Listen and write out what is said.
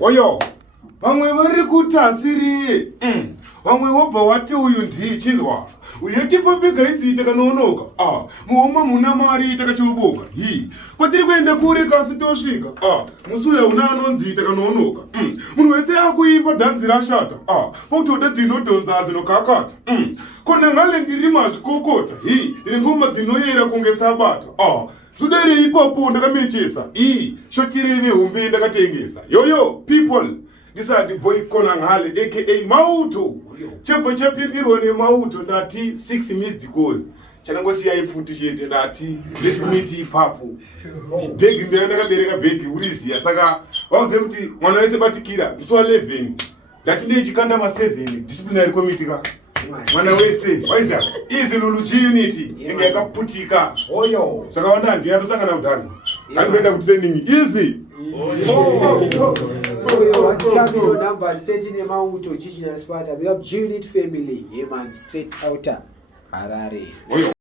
Oyo vamwe vari kuti asiri vamwe wobva wati uyu ndichinzwa uye tifambika isi takanonoka muoma muna mari takachoboka kwatiri kuenda kure kasi tosvika musuya una anonzi takanonoka munhu wese akuimba dhanzi rashata potoda dzinodhonza dzinokakata kona ngale ndiri mazvikokota iri ngoma dzinoyera kunge sabata zudere ipapo ndakamechesa shotireve humbe ndakatengesa yoyo people ndisati boy kona ngale aka mauto chebvo chapindirwa nemauto ndati 6 missed calls chanangosiyai pfuti chete ndati let's meet ipapo bhegi mbera ndakabereka bhegi uriziya saka vauze kuti mwana wese batikira musi wa 11 ndati ndeichikanda ma7 disciplinary committee ka mwana wese waiza izi lulu chiunity inge yakaputika saka wanda ndina tosangana kudhanzi ndikuenda kuti sendingi izi number setting emauto chichi na Sparta. We have Unit family. Yeah man, straight outer Harare.